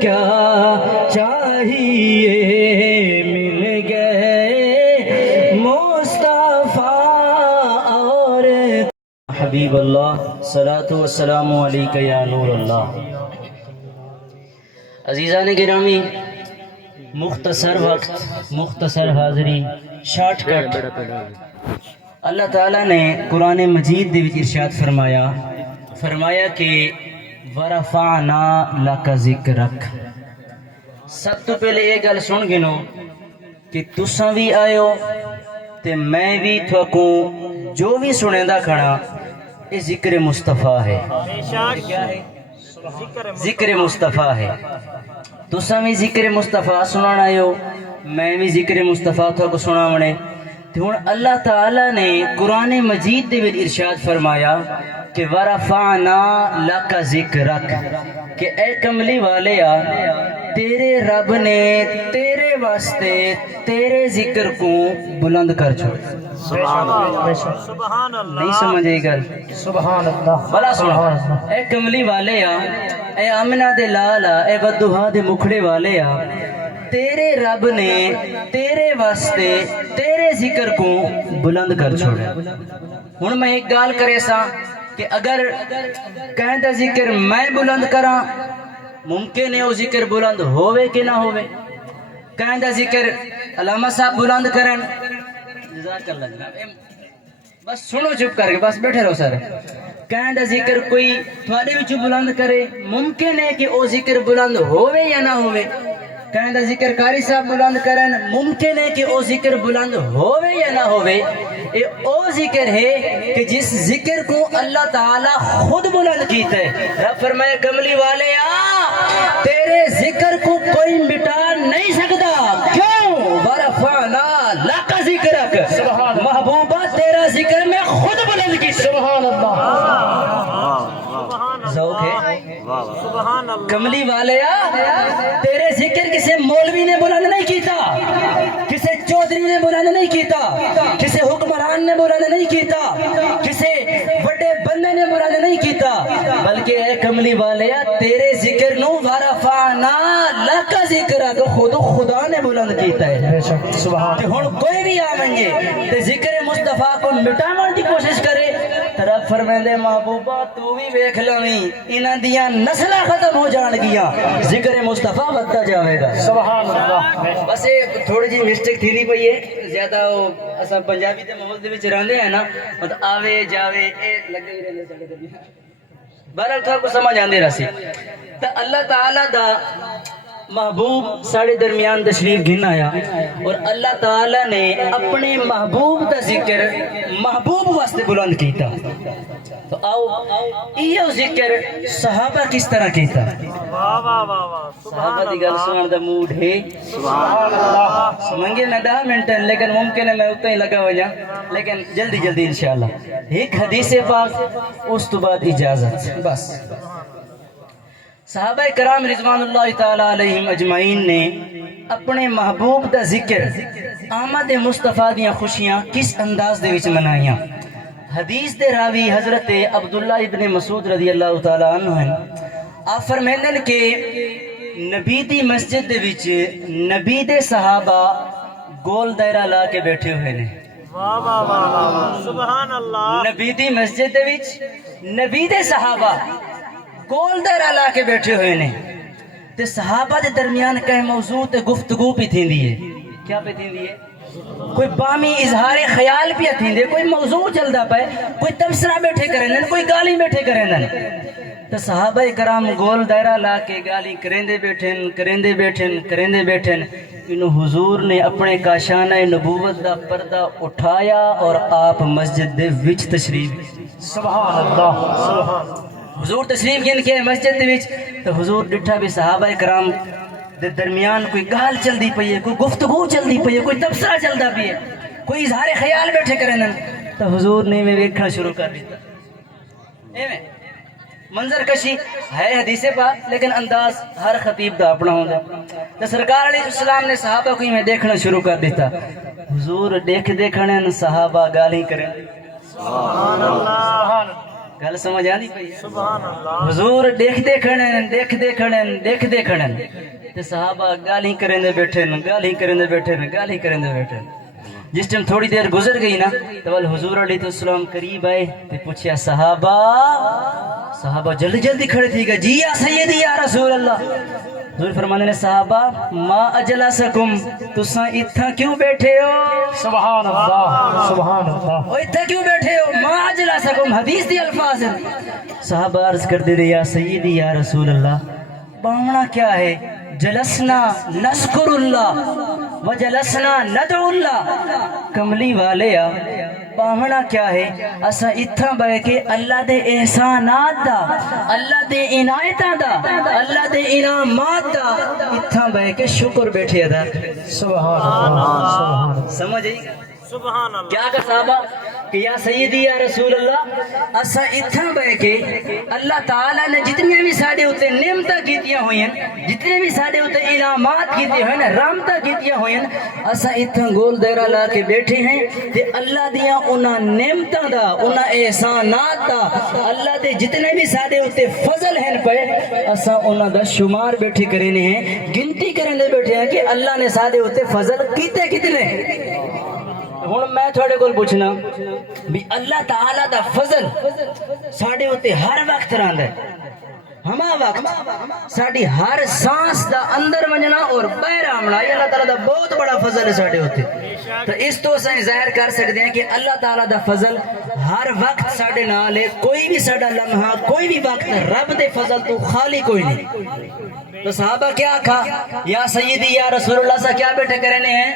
کیا چاہیے مل گئے مصطفیٰ اور حبیب اللہ صلاۃ والسلام علیک یا نور اللہ۔ عزیزان گرامی، مختصر وقت، مختصر حاضری، شارٹ کٹ۔ اللہ تعالیٰ نے قرآن مجید دے وچ ارشاد فرمایا کہ وَرَفَعْنَا لَكَ ذِكْرَكَ۔ سب تو پہلے یہ گل سن گنو کہ تساں بھی آئے تے میں بھی تھوکوں جو بھی سنے دا کھڑا، یہ ذکر مصطفیٰ ہے۔ کیا ہے؟ ذکر مصطفیٰ ہے۔ تساں بھی ذکر مصطفیٰ سنانا آئے ہو، میں بھی ذکر مصطفیٰ تھوکوں سناونے۔ ہن اللہ تعالیٰ نے قرآن مجید دے وچ ارشاد فرمایا کہ وَرَفَعْنَا لَكَ ذِكْرَكَ، کہ اے کملی والیا تیرے رب نے تیرے واسطے تیرے ذکر کو بلند کر چھوڑا۔ نہیں سمجھے گل؟ سبحان اللہ۔ بلا سنو، اے کملی والیا، اے آمنہ دے لالا، اے بدوہا دے مکھڑے والیا، تیرے رب نے تیرے واسطے تیرے ذکر کو بلند کر چھوڑا۔ ہن میں ایک گال کرے سا کہ اگر کہیں دا ذکر میں بلند کراں، ممکن ہے وہ ذکر بلند ہوئے کہ نہ ہوئے۔ کہیں دا ذکر علامہ صاحب بلند کرن، جزاک اللہ جناب، بس سنو چپ کر کے، بس بیٹھے رہو سارے۔ کہیں دا ذکر کوئی تھوڑے وچوں بلند کرے، ممکن ہے کہ وہ ذکر بلند ہوئے یا نہ ہوئے۔ کہیں دا ذکر قاری صاحب بلند کرن، ممکن ہے کہ وہ ذکر بلند ہوئے یا نہ ہوئے۔ یہ او ذکر ہے کہ جس ذکر کو اللہ تعالیٰ خود بلند کیتا ہے۔ رب فرمائے کملی والے تیرے ذکر کو کوئی مٹا نہیں سکتا۔ کیوں؟ وَرَفَعْنَا لَكَ ذِكْرَكَ، محبوبہ تیرا ذکر میں خود بلند کی۔ سبحان اللہ، ذوق ہے۔ کملی والیا تیرے ذکر کسی مولوی نے بلند نہیں کیتا، کسی چودھری نے بلند نہیں کیتا، کسی حکمران نے بلند نہیں کیتا، کسی بڑے بندے نے بلند نہیں کیتا، بلکہ اے کملی والیا تیرے ذکر نو وَرَفَعْنَا لَكَ ذِكْرَكَ خود خدا نے بلند کیتا ہے۔ سبحان۔ کہ ہن کوئی بھی آ منجے تے ذکر مصطفیٰ کو مٹاون دی کوشش کرے، رب فرمیندے محبوبہ تو بھی ویکھ لویں انہاں دیاں نسلاں ختم ہو جان گیاں، ذکر مصطفیٰ ودتا جاوے گا۔ سبحان اللہ۔ بس تھوڑی جی مسٹیک تھی پئی ہے، زیادہ اساں پنجابی دے ماحول دے وچ رہندے ہیں نا، مطلب آوے جاوے اے لگے ہی رہندے ساڈے درمیان، بہرحال تھوڑا کو سمجھ آندے رہسی۔ تے اللہ تعالیٰ دا محبوب ساڑے درمیان تشریف گھن آیا، اور اللہ تعالیٰ نے اپنے محبوب دا ذکر محبوب واسطے بلند کیتا۔ تو آؤ یہ ذکر صحابہ کس طرح کیتا؟ صحابہ دی گل سنان دا موڈ ہے؟ سمنگے میں 10 منٹ ہیں، لیکن ممکن ہے میں اتنا ہی لگا وجہ، لیکن جلدی جلدی انشاءاللہ ایک حدیث پاک، اس تو بعد اجازت۔ بس صحابہ کرام رضوان اللہ تعالیٰ علیہم اجمعین نے اپنے محبوب دا ذکر، آمد مصطفیٰ دیاں خوشیاں کس انداز دے وچ منائیاں۔ حدیث دے راوی حضرت عبداللہ ابن مسعود رضی اللہ تعالیٰ عنہ ہیں، آپ فرمیندن کہ نبی دی مسجد دے وچ نبی دے صحابہ گول دائرہ لا کے بیٹھے ہوئے نے۔ سبحان اللہ۔ نبی دی مسجد دے وچ نبی دے صحابہ گول دائرہ لا کے بیٹھے ہوئے نے، تے صحابہ دے درمیان کہیں موضوع تے گفتگو پہ تھیندی ہے۔ کیا پہ تھیندی ہے؟ کوئی بامی اظہار خیال پہ تھیندے، کوئی موضوع چلدا پہ، کوئی تبصرہ بیٹھے کریں، کوئی گالی بیٹھے کریں۔ تو صحابہ کرام گول دائرہ لا کے گالی کریندے بیٹھن، انہوں حضور نے اپنے کاشانہ نبوت دا پردہ اٹھایا اور آپ مسجد دے وچ تشریف۔ سبحان اللہ۔ حضور تشریف گن کے مسجد دے وچ، تو حضور ڈٹھا بھی صحابہ کرام دے درمیان کوئی گال چل دی پئی ہے، کوئی گفتگو چل دی پئی ہے، کوئی تبصرہ چلدا پئی ہے، کوئی اظہار خیال بیٹھے کریں، تو حضور نے میں ویکھنا شروع کر دیتا۔ ایویں منظر کشی ہے حدیث پاک، لیکن انداز ہر خطیب دا اپنا ہوندا۔ تو سرکار علیہ السلام نے صحابہ کو میں دیکھنا شروع کر دیتا، حضور دیکھنے صحابہ گالی کریں۔ سبحان اللہ۔ گل سمجھ آ نہیں پئی حضور دیکھتے کھڑن تے صحابہ گالی کریں دے بیٹھے جس ٹائم تھوڑی دیر گزر گئی نا تو حضور علیہ السلام قریب آئے تے پوچھیا صحابہ جلدی کھڑے تھی گا جی یا سیدی یا رسول اللہ. حضور فرمانے نے صحابہ ما اجلسکم تساں اتھا کیوں بیٹھے ہو؟ سبحان اللہ او اتھا کیوں بیٹھے ہو؟ ما اجلسکم حدیث دی الفاظ ہیں. صحابہ عرض کر دے رہے یا سیدی یا رسول اللہ باونا کیا ہے؟ جلسنا نذکر اللہ و جلسنا ندعو اللہ. کملی والے باونا کیا ہے؟ اسا اتھا بے کے اللہ دے احسانات دا اللہ دے عنایتاں دا اللہ دے انعامات دا اتھا بے کے شکر بیٹھے ادا. سبحان اللہ سمجھ آئی کیا کہ صحابہ کہ یا سیدی یا رسول اللہ اسا اتھا بے کے اللہ تعالیٰ نے جتنی بھی ساڑے ہوتے نعمتاں کیتیاں ہوئی ہیں جتنے بھی ساڑے ہوتے انعامات کیتے ہوئے ہیں رحمتاں کیتیاں ہوئی ہیں اسا اتھا گول دیرہ لا کے بیٹھے ہیں تے اللہ دیا انہاں نعمتاں دا انہاں احسانات دا اللہ دے جتنے بھی ساڑے ہوتے فضل ہیں پہ اسا انہاں دا شمار بیٹھے کرنے ہیں گنتی کرنے بیٹھے ہیں کہ اللہ نے ساڑے ہوتے فضل کیتے کتنے. ہوں میں تھوڑے کو پوچھنا بھی اللہ تعالیٰ دا فضل ساڑے ہوتے ہر وقت رہندا ہے ہما وقت ساڑی ہر سانس دا اندر منجنا اور باہر آمنا یہ اللہ تعالیٰ دا بہت بڑا فضل ہے ساڑے ہوتے. تو اس تو سائیں ظاہر کر سکتے ہیں کہ اللہ تعالیٰ دا فضل ہر وقت ساڑے نال ہے. کوئی بھی ساڑا لمحہ کوئی بھی وقت رب دے فضل تو خالی کوئی نہیں. تو صحابہ کیا کہا یا سیدی یا رسول اللہ سے کیا بیٹھے کرنے ہیں؟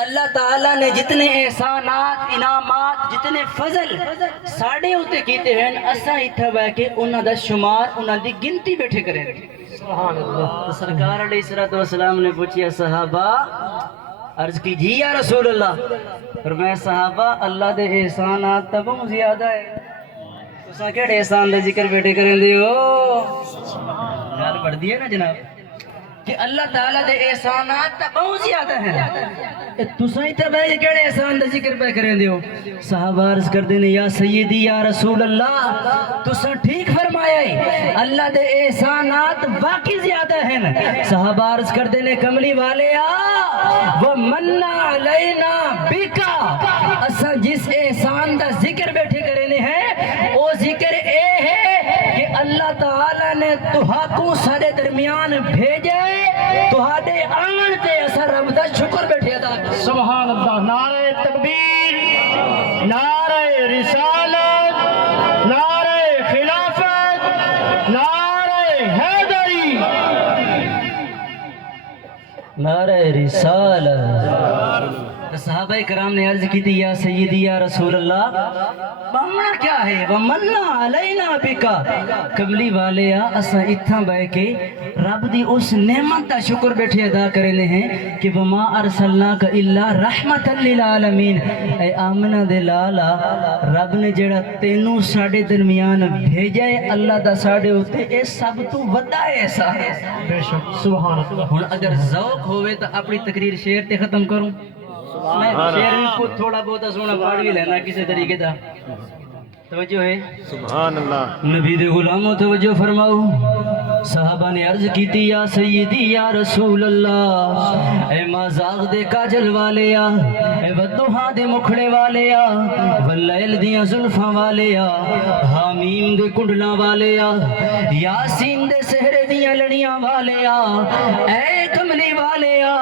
اللہ تعالیٰ نے جتنے احسانات انعامات جتنے فضل ساڑے ہوتے کیتے ہیں اساں اتھا بے کے انہاں دا شمار انہاں دی گنتی بیٹھے کریں. سبحان اللہ. تو سرکار علیہ السلام نے پوچھیا صحابہ عرض کی جی یا رسول اللہ فرمایا صحابہ اللہ دے احسانات تا بہت زیادہ ہے. تساں کیڑے احسان دے ذکر بیٹھے کریں دے ہو؟ گل پڑھ دی ہے نا جناب کہ اللہ تعالیٰ دے احسانات تا بہت زیادہ ہیں. تساں تے بھائی کیڑے احسان دا ذکر پہ کریں دیو؟ صحابہ عرض کر دینے یا سیدی یا رسول اللہ تساں ٹھیک فرمایا ہے اللہ دے احسانات واقعی زیادہ ہیں. صحابہ عرض کر دینے کملی والے وَمَنَّ عَلَيْنَا بِكَ اساں جس احسان دا ذکر بیٹھے کرنے ہیں وہ ذکر اے ہے کہ اللہ تعالیٰ نے تہاکوں سارے درمیان بھیجے تہاڈے آن تے اساں رب دا شکر بیٹھے ادا. سبحان اللہ. نعرہ تکبیر نعرہ رسالت نعرہ خلافت نعرہ حیدری نعرہ رسالت. صحابہ کرام نے عرض کی تھی یا سیدی یا رسول اللہ بامنا کیا ہے وَمَنَّ عَلَيْنَا بِكَ کملی والے اساں اتھاں بے کے رب دی اس نعمت دا شکر بیٹھے ادا کرنے ہیں کہ وَمَا أَرْسَلْنَاكَ إِلَّا رَحْمَةً لِلْعَالَمِينَ. اے آمنہ دے لالا رب نے جڑا تینوں ساڑے درمیان بھیجا ہے اللہ دا ساڑے ہوتے اے سب تو وڈا ایسا ہے. بے شک. سبحان اللہ. ہن اگر ذوق ہوئے تو اپنی تقریر شعر تے ختم کروں. میں شعر بھی خود تھوڑا بہت سونا پڑھ بھی لینا کسی طریقے دا. توجہ ہے سبحان اللہ. نبی دے غلاموں توجہ فرماؤ. صحابہ نے عرض کی تھی یا سیدی یا رسول اللہ اے مازاغ دے کاجل والیا اے ودوہاں دے مکھڑے والیا واللیل دیاں زلفاں والیا حامیم دے کنڈلاں والیا یاسین دے سہرے دیاں لڑیاں والیا اے کملی والیا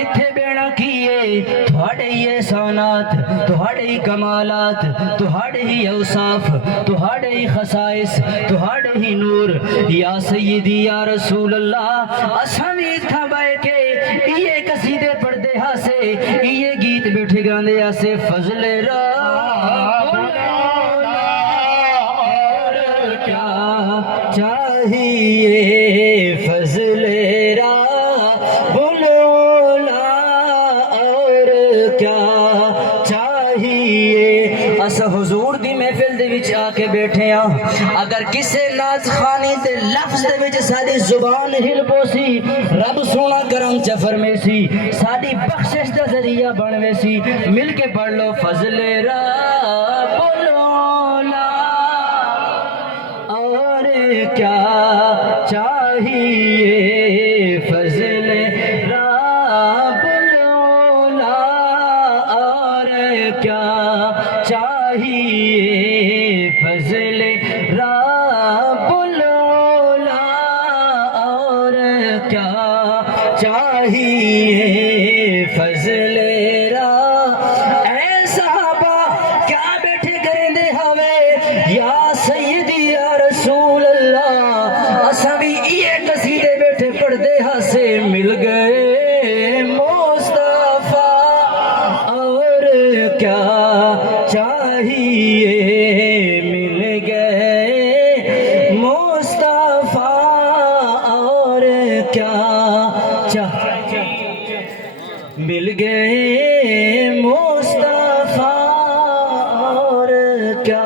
اتھے بینا کیے تھوڑے ہی احسانات تھوڑے ہی کمالات تھوڑے ہی اوصاف تھوڑے ہی خصائص تھوڑے ہی نور یا سیدی یا رسول اللہ اساں بھی اتھا بے کے یہ قصیدے پڑھتے ہاسے یہ گیت بیٹھے گاندے ہاسے فضل رب اور کیا چاہیے فضل رب بولا اور کیا چاہیے. اسا حضور دی محفل دے وچ آ کے بیٹھے ہاں اگر کسے ناز خانی تے لفظ دے وچ ساری زبان ہل پوسی رب سونا کرم چ فرمے سی ساری بخشش دا ذریعہ بنوے سی. مل کے پڑھ لو فضل رب بولا کیا چاہیے فضل رب العلا اور کیا چاہیے فضل رب العلا اور کیا چاہیے فضل اے صحابہ کیا بیٹھے کریں ہوے یا سیدی یا رسول اللہ اساں بھی یہ قصیدے بیٹھے پڑھ دے ہاسے مل گئے مصطفیٰ اور کیا چاہیے مل گئے مصطفیٰ اور کیا مل گئے مصطفیٰ اور کیا